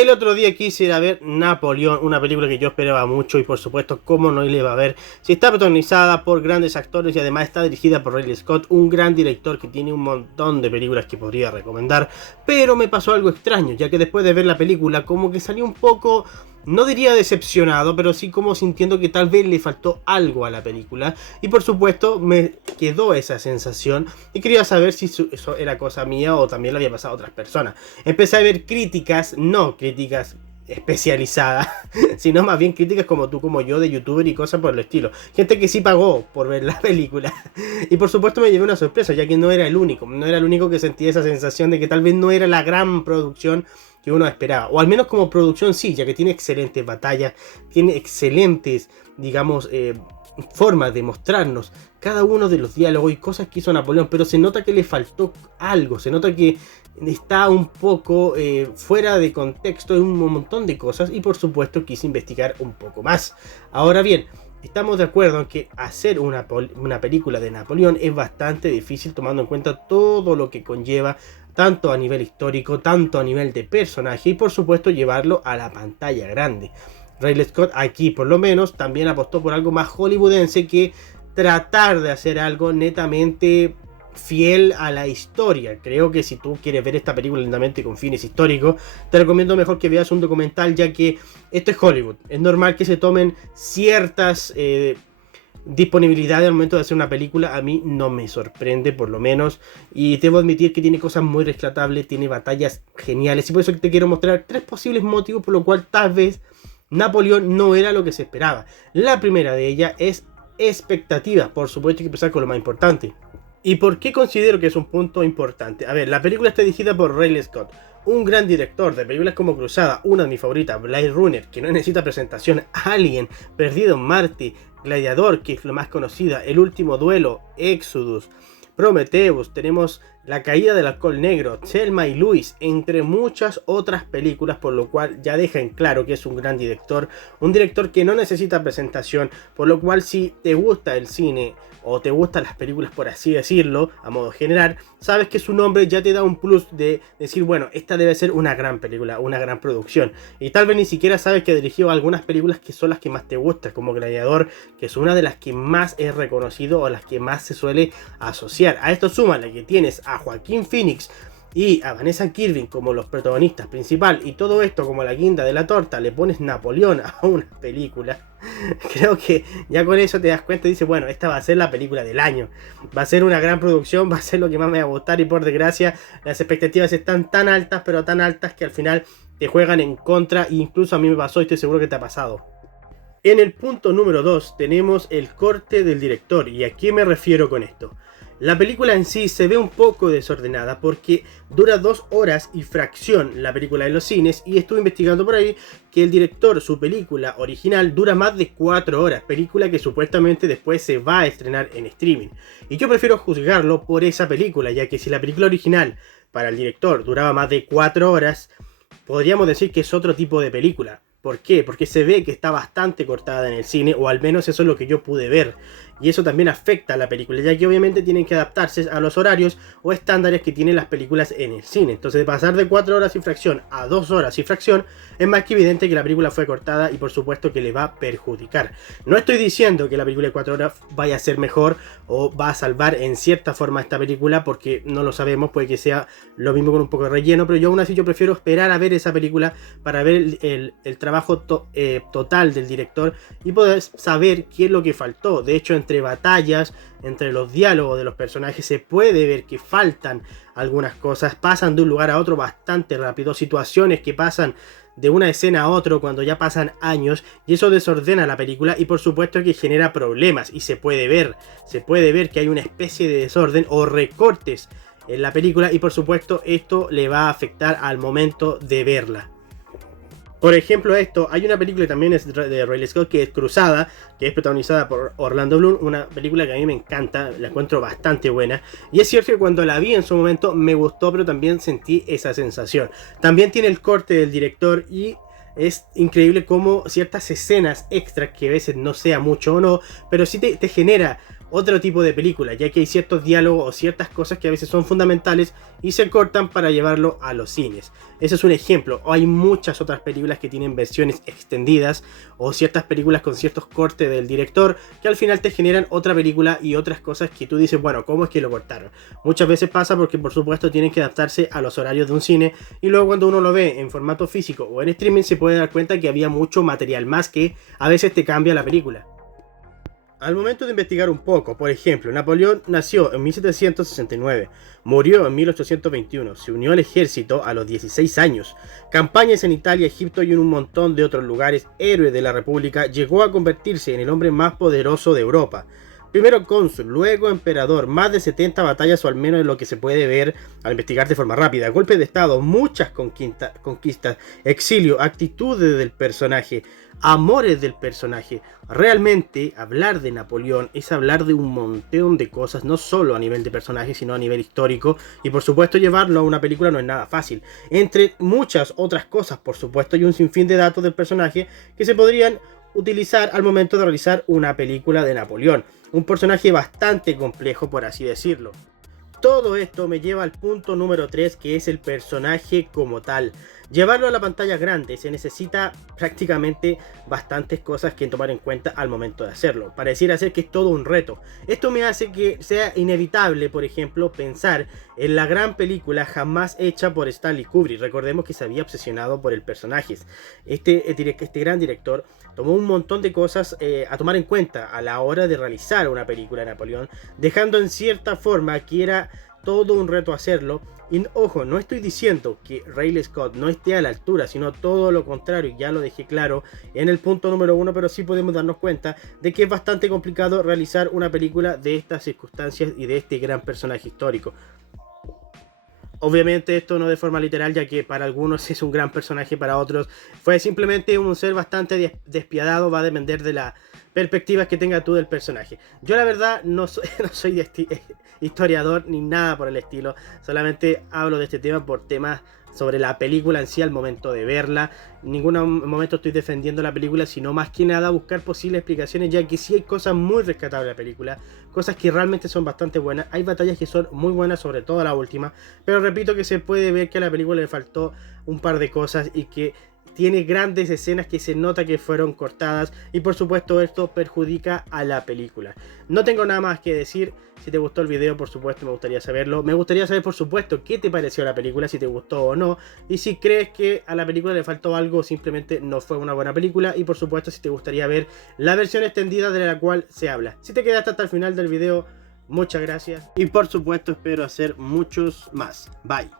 El otro día quise ir a ver Napoleón, una película que yo esperaba mucho y por supuesto, cómo no le iba a ver, si está protagonizada por grandes actores y además está dirigida por Ridley Scott, un gran director que tiene un montón de películas que podría recomendar, pero me pasó algo extraño, ya que después de ver la película como que salí un poco, no diría decepcionado, pero sí como sintiendo que tal vez le faltó algo a la película. Y por supuesto me quedó esa sensación y quería saber si eso era cosa mía o también le había pasado a otras personas. Empecé a ver críticas, no críticas especializadas, sino más bien críticas como tú, como yo, de youtuber y cosas por el estilo. Gente que sí pagó por ver la película. Y por supuesto me llevé una sorpresa, ya que no era el único que sentía esa sensación de que tal vez no era la gran producción que uno esperaba, o al menos como producción sí, ya que tiene excelentes batallas, tiene excelentes, digamos, formas de mostrarnos cada uno de los diálogos y cosas que hizo Napoleón, pero se nota que le faltó algo, se nota que está un poco fuera de contexto en un montón de cosas y por supuesto quise investigar un poco más. Ahora bien, estamos de acuerdo en que hacer una película de Napoleón es bastante difícil tomando en cuenta todo lo que conlleva, tanto a nivel histórico, tanto a nivel de personaje y por supuesto llevarlo a la pantalla grande. Ridley Scott aquí por lo menos también apostó por algo más hollywoodense que tratar de hacer algo netamente fiel a la historia. Creo que si tú quieres ver esta película lentamente con fines históricos, te recomiendo mejor que veas un documental, ya que esto es Hollywood. Es normal que se tomen ciertas disponibilidad al momento de hacer una película. A mí no me sorprende, por lo menos, y debo admitir que tiene cosas muy rescatables, tiene batallas geniales y por eso te quiero mostrar 3 posibles motivos por lo cual tal vez Napoleón no era lo que se esperaba. La primera de ellas es expectativas. Por supuesto hay que empezar con lo más importante. ¿Y por qué considero que es un punto importante? A ver, la película está dirigida por Ridley Scott, un gran director de películas como Cruzada, una de mis favoritas, Blade Runner, que no necesita presentación, Alien, Perdido en Marte, Gladiador, que es lo más conocida, El último duelo, Exodus, Prometheus, tenemos La caída del alcohol negro, Thelma y Louise, entre muchas otras películas, por lo cual ya deja en claro que es un gran director, un director que no necesita presentación, por lo cual si te gusta el cine o te gustan las películas, por así decirlo, a modo general, sabes que su nombre ya te da un plus de decir, bueno, esta debe ser una gran película, una gran producción. Y tal vez ni siquiera sabes que dirigió algunas películas que son las que más te gustan, como Gladiador, que es una de las que más es reconocido o las que más se suele asociar. A esto súmale que tienes a Joaquín Phoenix y a Vanessa Kirby como los protagonistas principales, y todo esto como la guinda de la torta le pones Napoleón a una película. Creo que ya con eso te das cuenta y dices, bueno, esta va a ser la película del año, va a ser una gran producción, va a ser lo que más me va a gustar, y por desgracia las expectativas están tan altas, pero tan altas que al final te juegan en contra, e incluso a mí me pasó y estoy seguro que te ha pasado. En el punto número 2 tenemos el corte del director, y ¿a qué me refiero con esto? La película en sí se ve un poco desordenada porque dura 2 horas y fracción la película en los cines, y estuve investigando por ahí que el director, su película original dura más de 4 horas, película que supuestamente después se va a estrenar en streaming. Y yo prefiero juzgarlo por esa película, ya que si la película original para el director duraba más de 4 horas, podríamos decir que es otro tipo de película. ¿Por qué? Porque se ve que está bastante cortada en el cine, o al menos eso es lo que yo pude ver. Y eso también afecta a la película, ya que obviamente tienen que adaptarse a los horarios o estándares que tienen las películas en el cine. Entonces, de pasar de 4 horas y fracción a 2 horas y fracción, es más que evidente que la película fue cortada y por supuesto que le va a perjudicar. No estoy diciendo que la película de 4 horas vaya a ser mejor o va a salvar en cierta forma esta película, porque no lo sabemos, puede que sea lo mismo con un poco de relleno, pero yo aún así yo prefiero esperar a ver esa película para ver el trabajo total del director y poder saber qué es lo que faltó. De hecho, entre batallas, entre los diálogos de los personajes, se puede ver que faltan algunas cosas, pasan de un lugar a otro bastante rápido, situaciones que pasan de una escena a otro cuando ya pasan años, y eso desordena la película y por supuesto que genera problemas, y se puede ver que hay una especie de desorden o recortes en la película, y por supuesto esto le va a afectar al momento de verla. Por ejemplo, hay una película que también es de Ridley Scott, que es Cruzada, que es protagonizada por Orlando Bloom, una película que a mí me encanta, la encuentro bastante buena, y es cierto que cuando la vi en su momento me gustó, pero también sentí esa sensación. También tiene el corte del director y es increíble cómo ciertas escenas extras, que a veces no sea mucho o no, pero sí te genera otro tipo de película, ya que hay ciertos diálogos o ciertas cosas que a veces son fundamentales y se cortan para llevarlo a los cines. Ese es un ejemplo, o hay muchas otras películas que tienen versiones extendidas o ciertas películas con ciertos cortes del director que al final te generan otra película y otras cosas que tú dices, bueno, ¿cómo es que lo cortaron? Muchas veces pasa porque por supuesto tienen que adaptarse a los horarios de un cine y luego cuando uno lo ve en formato físico o en streaming se puede dar cuenta que había mucho material más que a veces te cambia la película. Al momento de investigar un poco, por ejemplo, Napoleón nació en 1769, murió en 1821, se unió al ejército a los 16 años, campañas en Italia, Egipto y en un montón de otros lugares, héroe de la República, llegó a convertirse en el hombre más poderoso de Europa. Primero cónsul, luego emperador, más de 70 batallas o al menos lo que se puede ver al investigar de forma rápida, golpes de estado, muchas conquistas, exilio, actitudes del personaje, amores del personaje. Realmente hablar de Napoleón es hablar de un montón de cosas, no solo a nivel de personaje, sino a nivel histórico, y por supuesto llevarlo a una película no es nada fácil. Entre muchas otras cosas, por supuesto, hay un sinfín de datos del personaje que se podrían utilizar al momento de realizar una película de Napoleón. Un personaje bastante complejo, por así decirlo. Todo esto me lleva al punto número 3, que es el personaje como tal. Llevarlo a la pantalla grande se necesita prácticamente bastantes cosas que tomar en cuenta al momento de hacerlo. Pareciera ser que es todo un reto. Esto me hace que sea inevitable, por ejemplo, pensar en la gran película jamás hecha por Stanley Kubrick. Recordemos que se había obsesionado por el personaje. Este gran director tomó un montón de cosas a tomar en cuenta a la hora de realizar una película de Napoleón, dejando en cierta forma que era todo un reto hacerlo. Y ojo, no estoy diciendo que Ridley Scott no esté a la altura, sino todo lo contrario, ya lo dejé claro en el punto número 1, pero sí podemos darnos cuenta de que es bastante complicado realizar una película de estas circunstancias y de este gran personaje histórico. Obviamente esto no de forma literal, ya que para algunos es un gran personaje, para otros fue simplemente un ser bastante despiadado, va a depender de la perspectiva que tenga tú del personaje. Yo la verdad no soy historiador ni nada por el estilo, solamente hablo de este tema por temas sobre la película en sí al momento de verla. En ningún momento estoy defendiendo la película, sino más que nada buscar posibles explicaciones, ya que sí hay cosas muy rescatables de la película, cosas que realmente son bastante buenas. Hay batallas que son muy buenas, sobre todo la última, pero repito que se puede ver que a la película le faltó un par de cosas y que tiene grandes escenas que se nota que fueron cortadas y por supuesto esto perjudica a la película. No tengo nada más que decir. Si te gustó el video, por supuesto me gustaría saberlo. Me gustaría saber por supuesto qué te pareció la película, si te gustó o no, y si crees que a la película le faltó algo o simplemente no fue una buena película, y por supuesto si te gustaría ver la versión extendida de la cual se habla. Si te quedaste hasta el final del video, muchas gracias y por supuesto espero hacer muchos más. Bye.